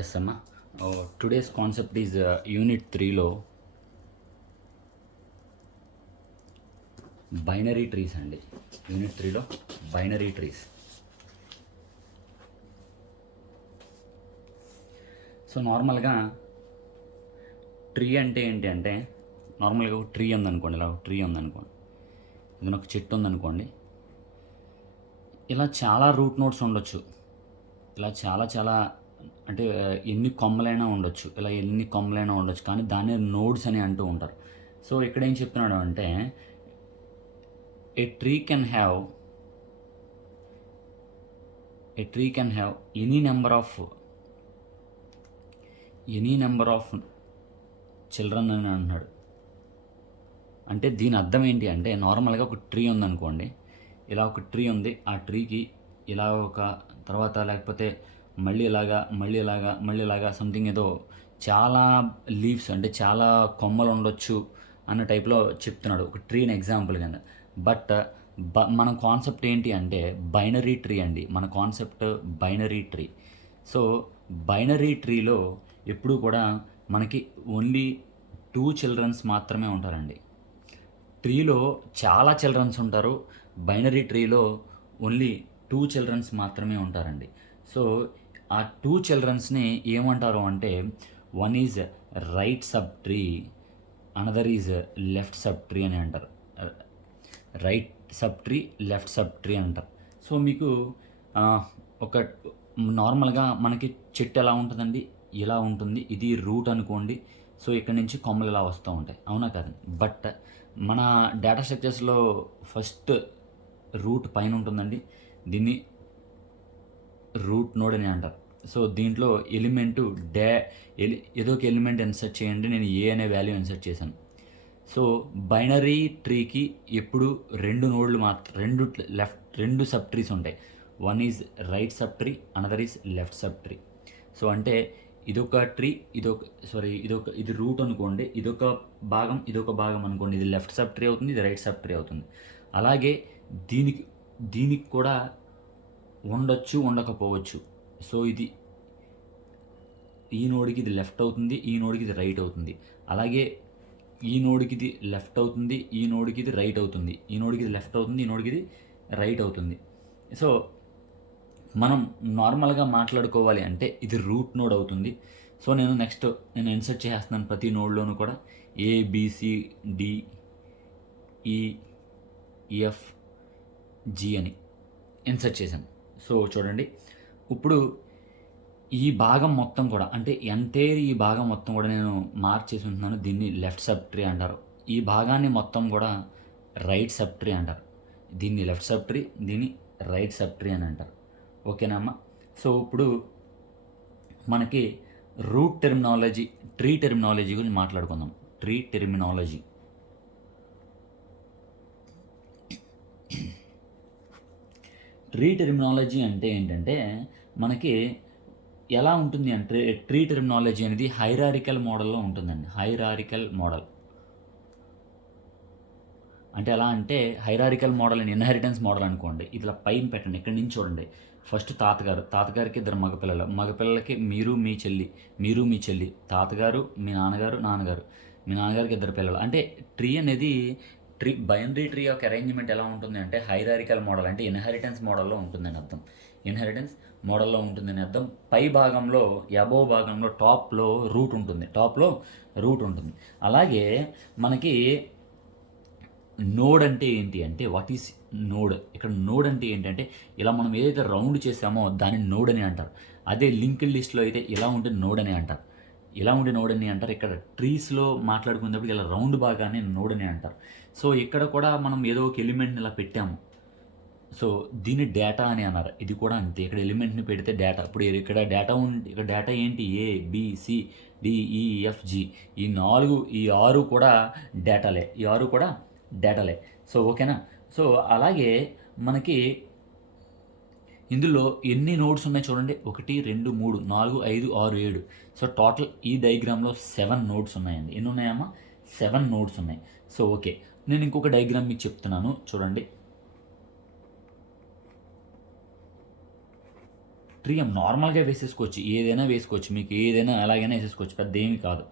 Yes అమ్మా. Today's concept is unit 3లో binary trees అండి. యూనిట్ 3లో బైనరీ ట్రీస్. సో నార్మల్గా ట్రీ అంటే ఏంటి అంటే, నార్మల్గా ఒక ట్రీ ఉందనుకోండి, ఇలా ఒక ట్రీ ఉందనుకోండి, ఏదైనా ఒక చెట్టు ఉందనుకోండి, ఇలా చాలా రూట్ నోడ్స్ ఉండొచ్చు. ఇలా చాలా చాలా అంటే ఎన్ని కొమ్మలైనా ఉండొచ్చు, ఇలా ఎన్ని కొమ్మలైనా ఉండొచ్చు, కానీ దాన్ని నోడ్స్ అని అంటూ ఉంటారు. సో ఇక్కడ ఏం చెప్తున్నాడు అంటే, ఏ tree can have any number of children అని అంటున్నాడు. అంటే దీని అర్థం ఏంటి అంటే, నార్మల్గా ఒక ట్రీ ఉందనుకోండి, ఇలా ఒక ట్రీ ఉంది, ఆ ట్రీకి ఇలా ఒక తర్వాత లేకపోతే మళ్ళీ ఇలాగా సంథింగ్ ఏదో చాలా లీవ్స్ అంటే చాలా కొమ్మలు ఉండొచ్చు అన్న టైప్లో చెప్తున్నాడు ఒక ట్రీని ఎగ్జాంపుల్ కింద. బట్ మన కాన్సెప్ట్ ఏంటి అంటే బైనరీ ట్రీ అండి. మన concept binary tree. So binary ట్రీలో ఎప్పుడు కూడా మనకి ఓన్లీ 2 చిల్డ్రన్స్ మాత్రమే ఉంటారండి. ట్రీలో చాలా చిల్డ్రన్స్ ఉంటారు, బైనరీ ట్రీలో ఓన్లీ 2 చిల్డ్రన్స్ మాత్రమే ఉంటారండి. సో ఆ 2 చిల్డ్రన్స్ని ఏమంటారు అంటే, one is right sub tree, another is left sub tree అని అంటారు. Right sub tree, left sub tree అంటారు. సో మీకు ఒక నార్మల్గా మనకి చెట్టు ఎలా ఉంటుందండి, ఇలా ఉంటుంది, ఇది రూట్ అనుకోండి. సో ఇక్కడ నుంచి కొమ్మలు ఇలా వస్తూ ఉంటాయి, అవునా కదండి. బట్ మన డేటా స్ట్రక్చర్స్లో ఫస్ట్ రూట్ పైన ఉంటుందండి, దీన్ని రూట్ నోడ్ అని అంటారు. సో దీంట్లో ఎలిమెంటు ఏదో ఒక ఎలిమెంట్ ఇన్సర్ట్ చేయండి, నేను ఏ అనే వాల్యూ ఇన్సర్ట్ చేశాను. సో బైనరీ ట్రీకి ఎప్పుడు 2 నోడ్లు రెండు సబ్ ట్రీస్ ఉంటాయి. One is right sub tree, another is left sub tree. So అంటే ఇదొక ట్రీ, ఇది రూట్ అనుకోండి, ఇదొక భాగం అనుకోండి, ఇది లెఫ్ట్ సబ్ ట్రీ అవుతుంది, ఇది రైట్ సబ్ ట్రీ అవుతుంది. అలాగే దీనికి కూడా ఉండొచ్చు, ఉండకపోవచ్చు. సో ఈ నోడ్కి ఇది లెఫ్ట్ అవుతుంది, ఈ నోడ్కి ఇది రైట్ అవుతుంది. అలాగే ఈ నోడ్కి ఇది లెఫ్ట్ అవుతుంది, ఈ నోడ్కి ఇది రైట్ అవుతుంది, ఈ నోడ్కి ఇది లెఫ్ట్ అవుతుంది, ఈ నోడ్కి ఇది రైట్ అవుతుంది. సో మనం నార్మల్గా మాట్లాడుకోవాలి అంటే ఇది రూట్ నోడ్ అవుతుంది. సో నేను ఇన్సర్ట్ చేస్తున్నాను ప్రతి నోడ్లోనూ కూడా ABCDEFG అని ఇన్సర్ట్ చేశాను. సో చూడండి, ఇప్పుడు ఈ భాగం మొత్తం కూడా అంటే ఈ భాగం మొత్తం కూడా నేను మార్క్ చేసి ఉంటున్నాను, దీన్ని లెఫ్ట్ సబ్ ట్రీ అంటారు. ఈ భాగాన్ని మొత్తం కూడా రైట్ సబ్ ట్రీ అంటారు. దీన్ని లెఫ్ట్ సబ్ ట్రీ, దీన్ని రైట్ సబ్ ట్రీ అని అంటారు. ఓకేనా అమ్మ. సో ఇప్పుడు మనకి రూట్ టెర్మినాలజీ, ట్రీ టెర్మినాలజీ గురించి మాట్లాడుకుందాం. ట్రీ టెర్మినాలజీ అంటే ఏంటంటే, మనకి ఎలా ఉంటుంది అంటే, ట్రీ టెర్మినాలజీ అనేది హైరారికల్ మోడల్లో ఉంటుందండి. హైరారికల్ మోడల్ అంటే ఎలా అంటే, hierarchical model and inheritance model అనుకోండి. ఇట్లా పైన పెట్టండి, ఇక్కడి నుంచి చూడండి. ఫస్ట్ తాతగారికి 2 మగపిల్లలకి మీరు మీ చెల్లి, తాతగారు మీ నాన్నగారు, మీ నాన్నగారికి 2 పిల్లలు. అంటే ట్రీ అనేది బైనరీ ట్రీ యొక్క అరేంజ్మెంట్ ఎలా ఉంటుంది అంటే హైరారికల్ మోడల్, అంటే ఇన్హెరిటెన్స్ మోడల్లో ఉంటుందని అర్థం. ఇన్హెరిటెన్స్ మోడల్లో ఉంటుందని అర్థం. పై భాగంలో, అబోవ్ భాగంలో టాప్లో రూట్ ఉంటుంది. అలాగే మనకి నోడ్ అంటే ఏంటి అంటే, వాట్ ఈస్ నోడ్? ఇక్కడ నోడ్ అంటే ఏంటంటే, ఇలా మనం ఏదైతే రౌండ్ చేసామో దాన్ని నోడ్ అని అంటారు. అదే లింక్డ్ లిస్ట్లో అయితే ఇలా ఉంటే నోడ్ అని అంటారు. ఇక్కడ ట్రీస్లో మాట్లాడుకునేటప్పుడు ఇలా రౌండ్ భాగాన్ని నోడ్ అని అంటారు. సో ఇక్కడ కూడా మనం ఏదో ఒక ఎలిమెంట్ని ఇలా పెట్టాము, సో దీన్ని డేటా అని అన్నారు. ఇది కూడా అంతే, ఇక్కడ ఎలిమెంట్ని పెడితే డేటా. ఇప్పుడు ఇక్కడ డేటా ఏంటి? ABCDEFG, ఈ 6 కూడా డేటాలే. సో ఓకేనా. సో అలాగే మనకి ఇందులో ఎన్ని నోడ్స్ ఉన్నాయి చూడండి, 1 2 3 4 5 6 7. సో టోటల్ ఈ డయాగ్రామ్లో 7 నోడ్స్ ఉన్నాయండి. ఎన్ని ఉన్నాయమ్మా? 7 నోడ్స్ ఉన్నాయి. సో ఓకే, నేను ఇంకొక డయాగ్రామ్ మీకు చెప్తున్నాను, చూడండి. ట్రీ నార్మల్గా వేసేసుకోవచ్చు, ఏదైనా వేసుకోవచ్చు, మీకు ఏదైనా ఎలాగైనా వేసేసుకోవచ్చు, పెద్ద ఏమీ కాదు.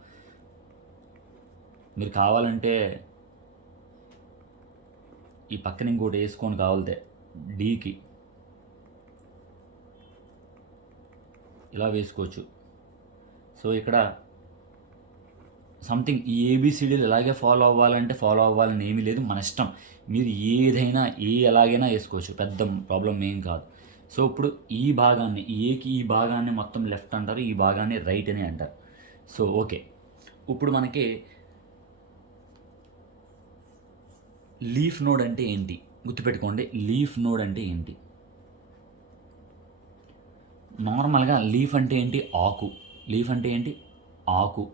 మీరు కావాలంటే ఈ పక్కన ఇంకోటి వేసుకొని కావాలితే డీకి ఇలా వేసుకోవచ్చు. సో ఇక్కడ సంథింగ్ ఈ ఏబిసిడీలు ఎలాగే ఫాలో అవ్వాలంటే ఫాలో అవ్వాలని ఏమీ లేదు, మన ఇష్టం. మీరు ఏదైనా ఎలాగైనా వేసుకోవచ్చు, పెద్ద ప్రాబ్లం ఏం కాదు. సో ఇప్పుడు ఈ భాగాన్ని ఏకి ఈ భాగాన్ని మొత్తం లెఫ్ట్ అంటారు, ఈ భాగాన్ని రైట్ అని అంటారు. సో ఓకే, ఇప్పుడు మనకి లీఫ్ నోడ్ అంటే ఏంటి గుర్తుపెట్టుకోండి. లీఫ్ నోడ్ అంటే ఏంటి? నార్మల్గా లీఫ్ అంటే ఏంటి? ఆకు. లీఫ్ అంటే ఏంటి? ఆకు.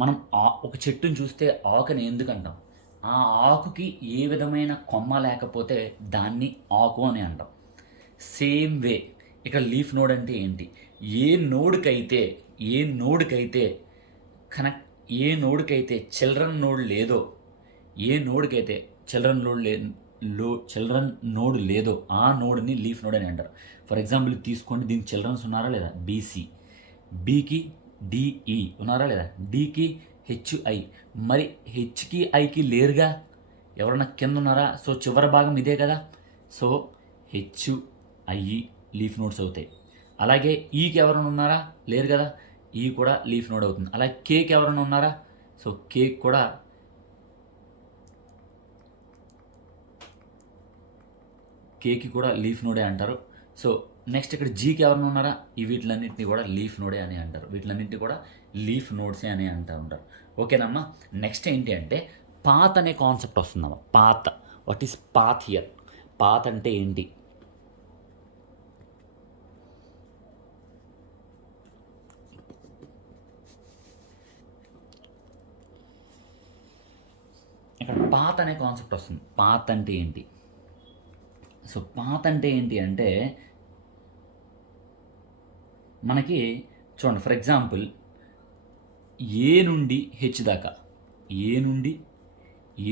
మనం ఒక చెట్టుని చూస్తే ఆకుని ఎందుకు అంటాం? ఆ ఆకుకి ఏ విధమైన కొమ్మ లేకపోతే దాన్ని ఆకు అని అంటాం. సేమ్ వే ఇక్కడ లీఫ్ నోడ్ అంటే ఏంటి? ఏ నోడ్కైతే కనెక్ట్, ఏ నోడ్కైతే చిల్డ్రన్ నోడ్ లేదో, ఏ నోడ్కైతే చిల్డ్రన్ నోడ్ లేదో ఆ నోడ్ని లీఫ్ నోడ్ అని అంటారు. ఫర్ ఎగ్జాంపుల్ తీసుకోండి, దీనికి చిల్డ్రన్స్ ఉన్నారా లేదా? బీసీ, బీకి డిఈ ఉన్నారా లేదా? డీకి హెచ్ఐ, మరి హెచ్కి ఐకి లేరుగా, ఎవరన్నా కింద ఉన్నారా? సో చివరి భాగం ఇదే కదా, సో హెచ్ఐ లీఫ్ నోడ్స్ అవుతాయి. అలాగే ఈకి ఎవరైనా ఉన్నారా? లేరు కదా, ఈ కూడా లీఫ్ నోడ్ అవుతుంది. అలాగే కేకి ఎవరైనా ఉన్నారా? సో కేక్ కూడా కేకి కూడా లీఫ్ నోడే అంటారు. సో నెక్స్ట్ ఇక్కడ జీకి ఎవరైనా ఉన్నారా? ఈ వీటిలన్నింటినీ కూడా లీఫ్ నోడే అని అంటారు. వీటిలన్నింటినీ కూడా లీఫ్ నోడ్సే అని అంటూ ఉంటారు. ఓకేనమ్మా. నెక్స్ట్ ఏంటి అంటే పాత్ అనే కాన్సెప్ట్ వస్తుందమ్మా. Path, what is path here? Path అంటే ఏంటి? ఇక్కడ పాత్ అనే కాన్సెప్ట్ వస్తుంది. పాత్ అంటే ఏంటి? సో పాత్ అంటే ఏంటి అంటే మనకి చూడండి, ఫర్ ఎగ్జాంపుల్ ఏ నుండి హెచ్ దాకా, ఏ నుండి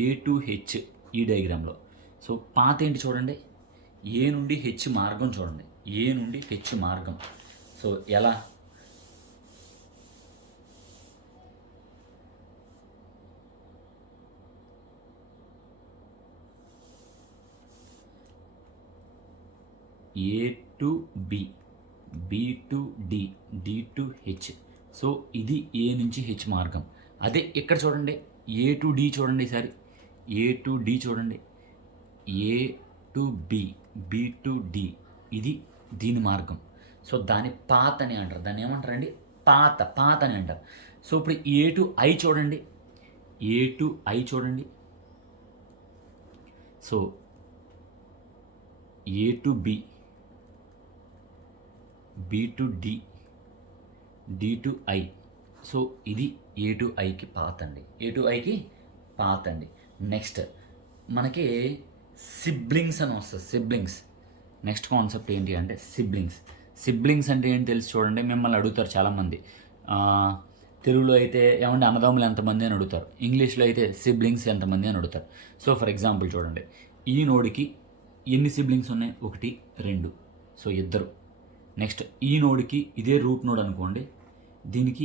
ఏ టు హెచ్ ఈ డయాగ్రామ్లో. సో పాత్ ఏంటి చూడండి, ఏ నుండి హెచ్ మార్గం చూడండి, ఏ నుండి హెచ్ మార్గం. సో ఎలా? A to B, B to D, D to H. So ఇది ఏ నుంచి హెచ్ మార్గం. అదే ఇక్కడ చూడండి, ఏ టు డి చూడండి, ఈసారి ఏ టు డి చూడండి, A to B, B to D, ఇది దీని మార్గం. సో దాని పాత్ అని అంటారు. దాన్ని ఏమంటారండి? పాత్ అని అంటారు. సో ఇప్పుడు ఏ టు ఐ చూడండి, ఏ టు ఐ చూడండి. So A to B, B to D, D to I. So ఇది ఏ టు ఐకి పాత్ అండి, ఏ టు ఐకి పాత్ అండి. నెక్స్ట్ మనకి సిబ్లింగ్స్ అని వస్తుంది. సిబ్లింగ్స్ నెక్స్ట్ కాన్సెప్ట్ ఏంటి అంటే సిబ్లింగ్స్. సిబ్లింగ్స్ అంటే ఏంటి తెలిసి చూడండి. మిమ్మల్ని అడుగుతారు చాలామంది, తెలుగులో అయితే ఏమంటే అన్నదమ్ములు ఎంతమంది అని అడుగుతారు, ఇంగ్లీష్లో అయితే సిబ్లింగ్స్ ఎంతమంది అని అడుగుతారు. సో ఫర్ ఎగ్జాంపుల్ చూడండి, ఈ నోడికి ఎన్ని సిబ్లింగ్స్ ఉన్నాయి? 1 2, సో 2. నెక్స్ట్ ఈ నోడ్కి ఇదే రూట్ నోడ్ అనుకోండి, దీనికి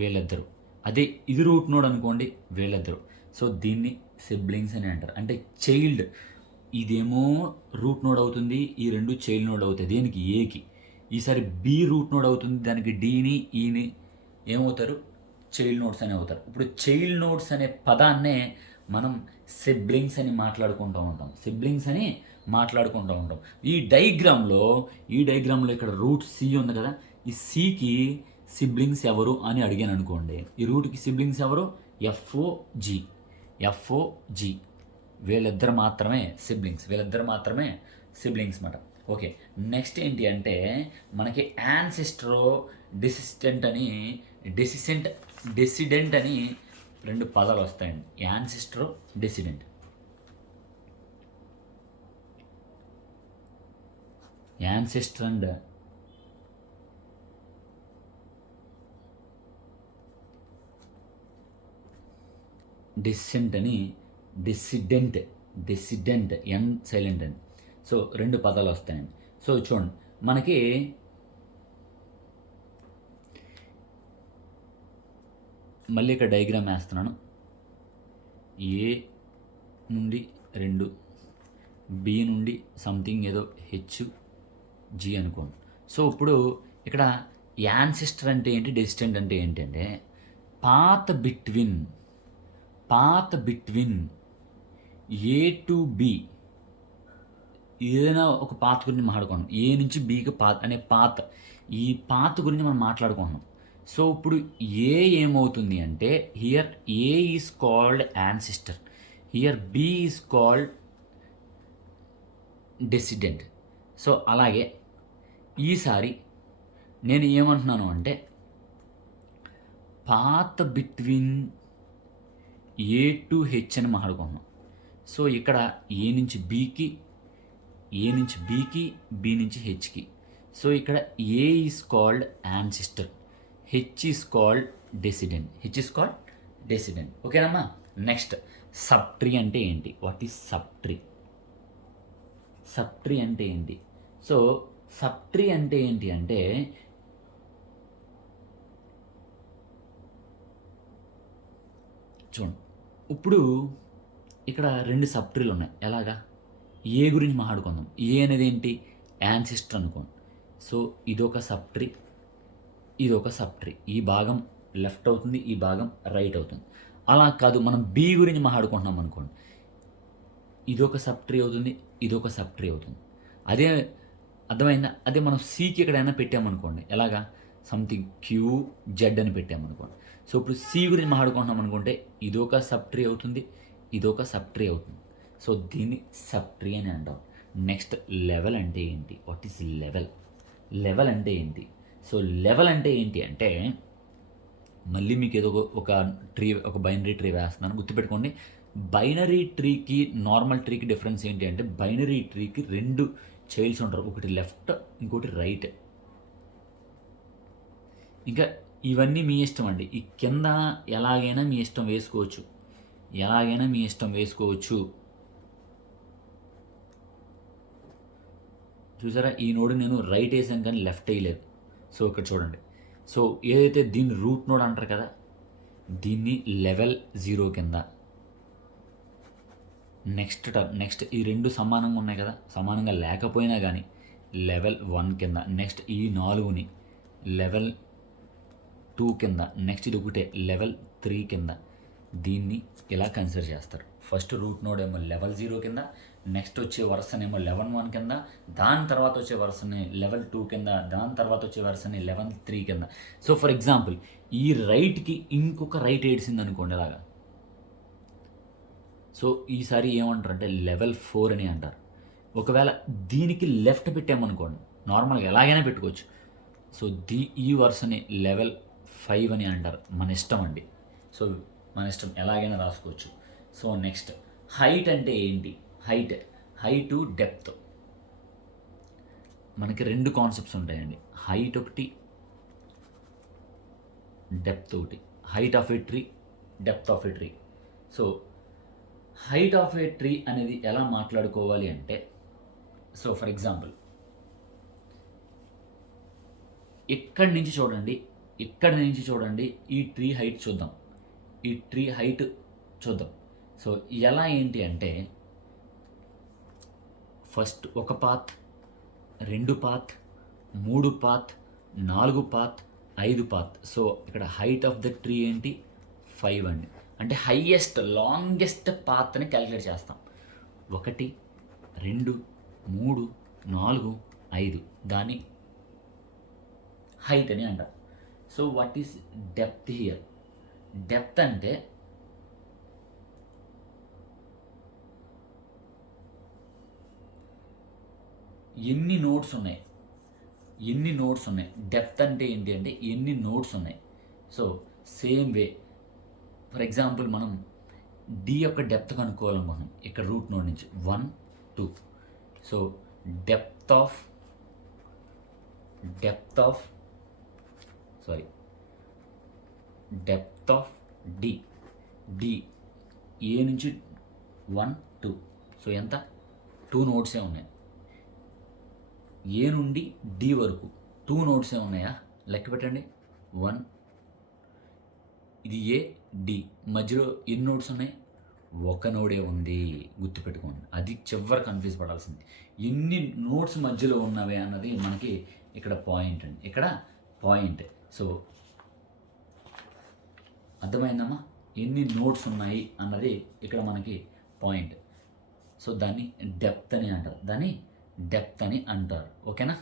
వీళ్ళిద్దరు. అదే ఇది రూట్ నోడ్ అనుకోండి, వీళ్ళిద్దరు. సో దీన్ని సిబ్లింగ్స్ అని అంటారు. అంటే చైల్డ్, ఇదేమో రూట్ నోడ్ అవుతుంది, ఈ 2 చైల్డ్ నోడ్ అవుతాయి. దేనికి? ఏకి. ఈసారి బి రూట్ నోడ్ అవుతుంది, దానికి డీని ఈని ఏమవుతారు? చైల్డ్ నోడ్స్ అని అవుతారు. ఇప్పుడు చైల్డ్ నోడ్స్ అనే పదాన్నే మనం సిబ్లింగ్స్ అని మాట్లాడుకుంటూ ఉంటాం. సిబ్లింగ్స్ అని మాట్లాడుకుంటూ ఉంటాం. ఈ డయాగ్రామ్లో ఇక్కడ రూట్ సి ఉంది కదా, ఈ సికి సిబ్లింగ్స్ ఎవరు అని అడిగాను అనుకోండి, ఈ రూట్కి సిబ్లింగ్స్ ఎవరు? ఎఫ్ఓజి, వీళ్ళిద్దరు మాత్రమే సిబ్లింగ్స్, అన్నమాట. ఓకే, నెక్స్ట్ ఏంటి అంటే మనకి యాన్సిస్టరో డెసిడెంట్ అని 2 పదాలు వస్తాయండి. యాన్సిస్టరో డెసిడెంట్. యాన్సిస్టర్ అండ్ డెసిడెంట్ ఎన్ సైలెంట్ అని. సో 2 పదాలు వస్తాయండి. సో చూడండి, మనకి మళ్ళీ ఇక్కడ డయాగ్రామ్ వేస్తున్నాను. ఏ నుండి 2, బి నుండి సంథింగ్ ఏదో హెచ్ జి అనుకోండి. సో ఇప్పుడు ఇక్కడ యాన్సిస్టర్ అంటే ఏంటి, డెస్టెంట్ అంటే ఏంటంటే path between A to B. ఏదైనా ఒక పాత్ గురించి మాట్లాడుకున్నాం. ఏ నుంచి బీకి పాత్ అనే పాత్, ఈ పాత్ గురించి మనం మాట్లాడుకుంటున్నాం. సో ఇప్పుడు ఏ ఏమవుతుంది అంటే here A is called ancestor, here B is called descendant. So అలాగే ఈసారి నేను ఏమంటున్నాను అంటే path between A to H అని మాట్లాడుకుంటున్నాం. సో ఇక్కడ ఏ నుంచి బీకి, బి నుంచి హెచ్కి. సో ఇక్కడ A is called ancestor, H is called descendant. ఓకేనమ్మా. నెక్స్ట్ సబ్ ట్రీ అంటే ఏంటి, వాట్ ఈజ్ సబ్ ట్రీ అంటే ఏంటి? సో సబ్ ట్రీ అంటే ఏంటి అంటే చూడండి, ఇప్పుడు ఇక్కడ 2 సబ్ ట్రీలు ఉన్నాయి. ఎలాగా? ఏ గురించి మాట్లాడుకుందాం. ఏ అనేది ఏంటి, యాన్సిస్టర్ అనుకోండి. సో ఇదొక సబ్ ట్రీ, ఈ భాగం లెఫ్ట్ అవుతుంది, ఈ భాగం రైట్ అవుతుంది. అలా కాదు, మనం బి గురించి మాట్లాడుకుంటున్నాం అనుకోండి. ఇదొక సబ్ ట్రీ అవుతుంది, ఇదొక సబ్ ట్రీ అవుతుంది. అదే అర్థమైందా? అదే మనం సికి ఎక్కడైనా పెట్టామనుకోండి, ఎలాగా సంథింగ్ క్యూ జెడ్ అని పెట్టామనుకోండి. సో ఇప్పుడు సి గురించి మాట్లాడుకుంటున్నాం అనుకుంటే ఇదొక సబ్ ట్రీ అవుతుంది, ఇదొక సబ్ ట్రీ అవుతుంది. సో దీన్ని సబ్ ట్రీ అని అంటాం. నెక్స్ట్ లెవెల్ అంటే ఏంటి, వాట్ ఈస్ లెవెల్ అంటే ఏంటి? సో లెవెల్ అంటే ఏంటి అంటే మళ్ళీ మీకు ఏదో ఒక ట్రీ, ఒక బైనరీ ట్రీ వేస్తున్నాను, గుర్తుపెట్టుకోండి. బైనరీ ట్రీకి నార్మల్ ట్రీకి డిఫరెన్స్ ఏంటి అంటే బైనరీ ట్రీకి 2 చైల్డ్స్ ఉంటారు, ఒకటి లెఫ్ట్, ఇంకోటి రైట్. ఇంకా ఇవన్నీ మీ ఇష్టం అండి. ఈ కింద ఎలాగైనా మీ ఇష్టం వేసుకోవచ్చు, చూసారా? ఈ నోడ్ నేను రైట్ వేసాను కానీ లెఫ్ట్ వేయలేదు. సో ఇక్కడ చూడండి. సో ఏదైతే దీన్ని రూట్ నోడ్ అంటారు కదా, దీన్ని లెవెల్ 0 కింద. నెక్స్ట్ ఈ 2 సమానంగా ఉన్నాయి కదా, సమానంగా లేకపోయినా కానీ లెవెల్ 1 కింద. నెక్స్ట్ ఈ 4ని లెవెల్ 2 కింద. నెక్స్ట్ ఇది ఒకటే లెవెల్ 3 కింద. దీన్ని ఇలా కన్సిడర్ చేస్తారు. ఫస్ట్ రూట్ నోడ్ ఏమో లెవెల్ 0 కింద, నెక్స్ట్ వచ్చే వరుసనేమో లెవెల్ 1 కింద, దాని తర్వాత వచ్చే వరుసని లెవెల్ 2 కింద, దాని తర్వాత వచ్చే వరుసని లెవెల్ 3 కింద. సో ఫర్ ఎగ్జాంపుల్ ఈ రైట్కి ఇంకొక రైట్ ఏడిసింది అనుకోండి ఇలాగా. సో ఈసారి ఏమంటారు అంటే లెవెల్ 4 అని అంటారు. ఒకవేళ దీనికి లెఫ్ట్ పెట్టామనుకోండి, నార్మల్గా ఎలాగైనా పెట్టుకోవచ్చు. సో ఈ వరుసని లెవెల్ 5 అని అంటారు. మన ఇష్టం అండి. సో మన ఇష్టం, ఎలాగైనా రాసుకోవచ్చు. సో నెక్స్ట్ హైట్ అంటే ఏంటి? Height depth. మనకి 2 కాన్సెప్ట్స్ ఉంటాయండి, హైట్ ఒకటి, డెప్త్ ఒకటి. Height of A tree, depth of A tree. So height of A tree అనేది ఎలా మాట్లాడుకోవాలి అంటే, సో ఫర్ ఎగ్జాంపుల్ ఇక్కడి నుంచి చూడండి, ఈ ట్రీ హైట్ చూద్దాం. సో ఎలా ఏంటి అంటే ఫస్ట్ ఒక path, 2 path, 3 path, 4 path, 5 path. So ఇక్కడ హైట్ ఆఫ్ ద ట్రీ ఏంటి, 5 అండి. అంటే హైయెస్ట్ లాంగెస్ట్ పాత్ని క్యాలిక్యులేట్ చేస్తాం. 1, 2, 3, 4, 5 దాని హైట్ అని అంటారు. So what is depth here? Depth అంటే ఎన్ని నోడ్స్ ఉన్నాయి. డెప్త్ అంటే ఏంటి అంటే ఎన్ని నోడ్స్ ఉన్నాయి. So same way for example మనం డి యొక్క డెప్త్ కనుక్కోవాలనుకుంటున్నాం. ఇక్కడ రూట్ నోడ్ నుంచి 1, 2. So depth of D A నుంచి 1, 2. సో ఎంత? 2 నోడ్సే ఉన్నాయి. ఏ నుండి డి వరకు 2 నోడ్సే ఉన్నాయా? లెక్క పెట్టండి. 1, ఇది ఏ, డి, మధ్యలో ఎన్ని నోట్స్ ఉన్నాయి? ఒక నోడే ఉంది, గుర్తుపెట్టుకోండి. అది చివరి కన్ఫ్యూజ్ పడాల్సింది. ఎన్ని నోట్స్ మధ్యలో ఉన్నవే అన్నది మనకి ఇక్కడ పాయింట్ అండి, ఇక్కడ పాయింట్. సో అర్థమైందమ్మా? ఎన్ని నోట్స్ ఉన్నాయి అన్నది ఇక్కడ మనకి పాయింట్. సో దాన్ని డెప్త్ అని అంటారు, ఓకేనా?